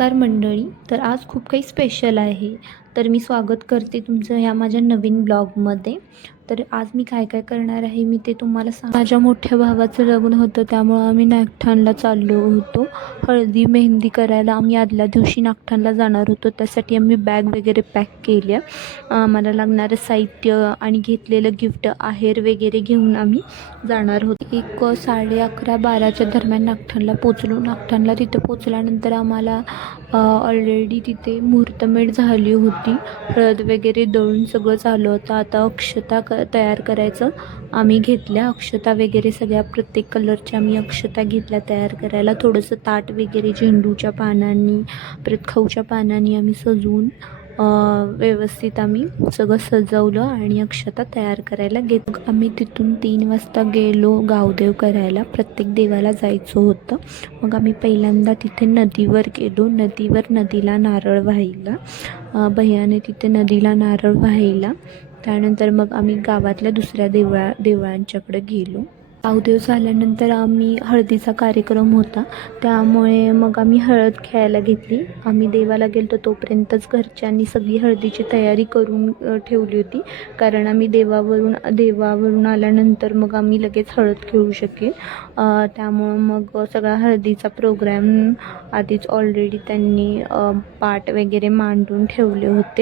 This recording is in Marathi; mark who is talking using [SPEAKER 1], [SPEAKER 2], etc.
[SPEAKER 1] नमस्कार मंडळी तर आज खूप काही स्पेशल आहे. तर मी स्वागत करते तुमचं ह्या माझ्या नवीन ब्लॉगमध्ये. तर आज मी काय काय करणार आहे मी ते तुम्हाला सांग माझ्या मोठ्या भावाचं लग्न होतं त्यामुळं आम्ही नागठाणला चाललो होतो. हळदी मेहंदी करायला आम्ही आदल्या दिवशी नागठाणला जाणार होतो. त्यासाठी आम्ही बॅग वगैरे पॅक केल्या. आम्हाला लागणारं साहित्य आणि घेतलेलं गिफ्ट आहेर वगैरे घेऊन आम्ही जाणार होतो. एक साडे अकरा बाराच्या दरम्यान नागठाणला पोचलो नागठाणला तिथे पोचल्यानंतर आम्हाला ऑलरेडी तिथे मुहूर्तमेढ झाली होती. हळद वगैरे दळून सगळं झालं होतं. आता अक्षता क तयार करायचं. आम्ही घेतल्या अक्षता वगैरे सगळ्या प्रत्येक कलरच्या आम्ही अक्षता घेतल्या तयार करायला. थोडंसं ताट वगैरे झेंडूच्या पानांनी परत खाऊच्या पानांनी आम्ही सजवून व्यवस्थित आम्ही सगळं सजवलं आणि अक्षता तयार करायला घेत आम्ही तिथून तीन वाजता गेलो गावदेव करायला. प्रत्येक देवाला जायचं होतं. मग आम्ही पहिल्यांदा तिथे नदीवर गेलो. नदीवर नदीला नारळ वाहिला. भैयाने तिथे नदीला नारळ वाहिला. त्यानंतर मग आम्ही गावातल्या दुसऱ्या देवळा देवळांच्याकडे गेलो. गावदेव झाल्यानंतर आम्ही हळदीचा कार्यक्रम होता. त्यामुळे मग आम्ही हळद खेळायला घेतली. आम्ही देवाला गेलो तोपर्यंतच घरच्यांनी सगळी हळदीची तयारी करून ठेवली होती. कारण आम्ही देवावरून देवावरून आल्यानंतर मग आम्ही लगेच हळद खेळू शकेल. त्यामुळं मग सगळा हळदीचा प्रोग्रॅम आधीच ऑलरेडी त्यांनी पाट वगैरे मांडून ठेवले होते.